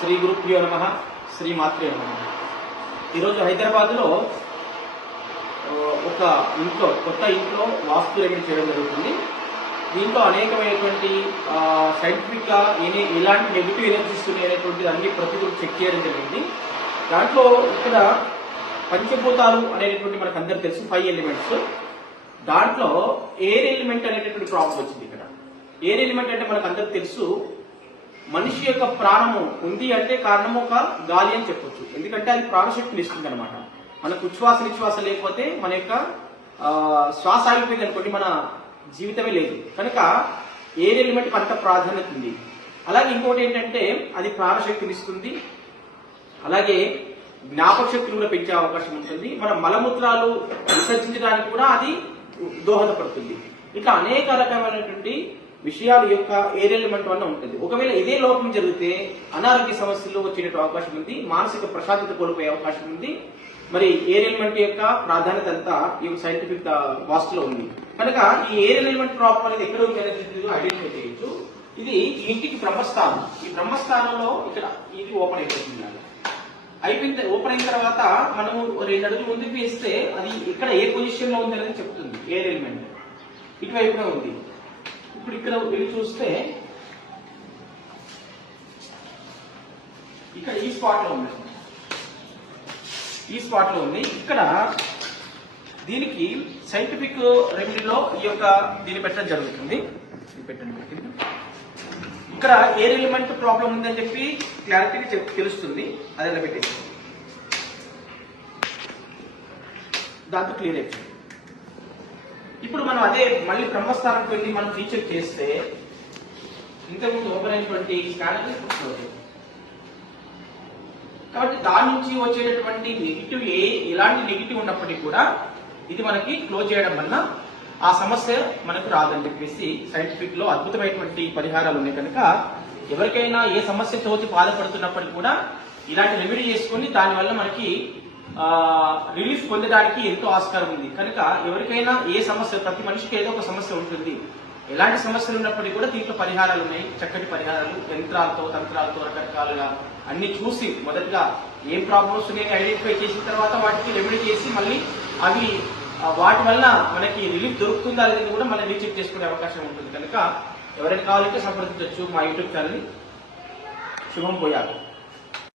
శ్రీ గురుభ్యో నమః, శ్రీ మాత్రే నమః. ఈరోజు హైదరాబాద్లో ఒక ఇంట్లో కొత్త ఇంట్లో వాస్తు రెమెడీ చేయడం జరుగుతుంది. దీంట్లో అనేకమైనటువంటి సైంటిఫిక్గా ఎలాంటి నెగిటివ్ ఎనర్జీస్ ఉన్నాయి అనేటువంటిది అన్ని ప్రతిదీ చెక్ చేయడం జరిగింది. దాంట్లో ఇక్కడ పంచభూతాలు అనేటటువంటి మనకు అందరూ తెలుసు, 5 ఎలిమెంట్స్. దాంట్లో ఎయిర్ ఎలిమెంట్ అనేటటువంటి ప్రాబ్లం వచ్చింది. ఇక్కడ ఎయిర్ ఎలిమెంట్ అంటే మనకు అందరూ తెలుసు, మనిషి యొక్క ప్రాణము ఉంది అంటే కారణము ఒక గాలి అని చెప్పొచ్చు. ఎందుకంటే అది ప్రాణశక్తిని ఇస్తుంది అనమాట. మనకు ఉచ్ఛ్వాస నిశ్వాస లేకపోతే మన యొక్క శ్వాస ఆగిపోయింది అనుకోండి, మన జీవితమే లేదు. కనుక ఎయిర్ ఎలిమెంట్ అంత ప్రాధాన్యత ఉంది. అలాగే ఇంకోటి ఏంటంటే అది ప్రాణశక్తిని ఇస్తుంది, అలాగే జ్ఞాపక శక్తిని కూడా పెంచే అవకాశం ఉంటుంది. మన మలమూత్రాలు విసర్జించడానికి కూడా అది దోహదపడుతుంది. ఇట్లా అనేక రకమైనటువంటి విషయాలు యొక్క ఎయిర్ ఎలిమెంట్ వల్ల ఉంటుంది. ఒకవేళ ఇదే లోపం జరిగితే అనారోగ్య సమస్యలు వచ్చేట అవకాశం ఉంది, మానసిక ప్రశాంతత కోల్పోయే అవకాశం ఉంది. మరి ఎయిర్ ఎలిమెంట్ యొక్క ప్రాధాన్యత అంతా ఈ సైంటిఫిక్ వాస్తులో ఉంది. కనుక ఈ ఎయిర్ ఎలిమెంట్ ప్రాబ్లం అనేది ఎక్కడ ఉంది అనేది ఐడెంటిఫై చేయొచ్చు. ఇది ఈ ఇంటికి బ్రహ్మస్థానం. ఈ బ్రహ్మస్థానంలో ఇక్కడ ఇది ఓపెన్ అయిపోతుంది. ఓపెన్ అయిన తర్వాత మనము 2 అడుగులు ముందుకు వేస్తే అది ఇక్కడ ఏ పొజిషన్ లో ఉంది అనేది చెప్తుంది. ఎయిర్ ఎలిమెంట్ ఇటువైపుగా ఉంది. ఇప్పుడు ఇక్కడ వెళ్ళి చూస్తే ఇక్కడ ఈ స్పాట్ లో ఉంది, ఈ స్పాట్ లో ఉంది. ఇక్కడ దీనికి సైంటిఫిక్ రెమెడీలో ఈ యొక్క దీన్ని పెట్టడం జరుగుతుంది. ఇక్కడ ఎయిర్ ఎలిమెంట్ ప్రాబ్లం ఉందని చెప్పి క్లారిటీగా తెలుస్తుంది. అదే పెట్టేసి దాంతో క్లియర్ అయిపోయింది. ఇప్పుడు మనం అదే మళ్ళీ బ్రహ్మస్థానంకి వెళ్ళి మనం రీచెక్ చేస్తే ఇంతకుముందు ఓపెన్ అయినటువంటి స్కానర్ అవుతుంది. కాబట్టి దాని నుంచి వచ్చేటటువంటి నెగిటివ్ ఎలాంటి నెగిటివ్ ఉన్నప్పటికీ కూడా ఇది మనకి క్లోజ్ చేయడం వల్ల ఆ సమస్య మనకు రాదని చెప్పేసి సైంటిఫిక్ లో అద్భుతమైనటువంటి పరిహారాలు ఉన్నాయి. కనుక ఎవరికైనా ఏ సమస్యతో బాధపడుతున్నప్పటికీ కూడా ఇలాంటి రెమెడీ చేసుకుని దానివల్ల మనకి రిలీఫ్ పొందడానికి ఎంతో ఆస్కారం ఉంది. కనుక ఎవరికైనా ఏ సమస్య, ప్రతి మనిషికి ఏదో ఒక సమస్య ఉంటుంది. ఎలాంటి సమస్యలు ఉన్నప్పటికీ కూడా దీంట్లో పరిహారాలు ఉన్నాయి, చక్కటి పరిహారాలు. యంత్రాలతో తంత్రాలతో రకరకాలుగా అన్ని చూసి మొదటిగా ఏం ప్రాబ్లమ్స్ ఉన్నాయని ఐడెంటిఫై చేసిన తర్వాత వాటికి రెమెడీ చేసి మళ్ళీ అవి వాటి వల్ల మనకి రిలీఫ్ దొరుకుతుందా అనేది కూడా మనం రీచెక్ చేసుకునే అవకాశం ఉంటుంది. కనుక ఎవరైనా కావాలంటే సంప్రదించవచ్చు మా యూట్యూబ్ ఛానల్ శుభం పోయాలి.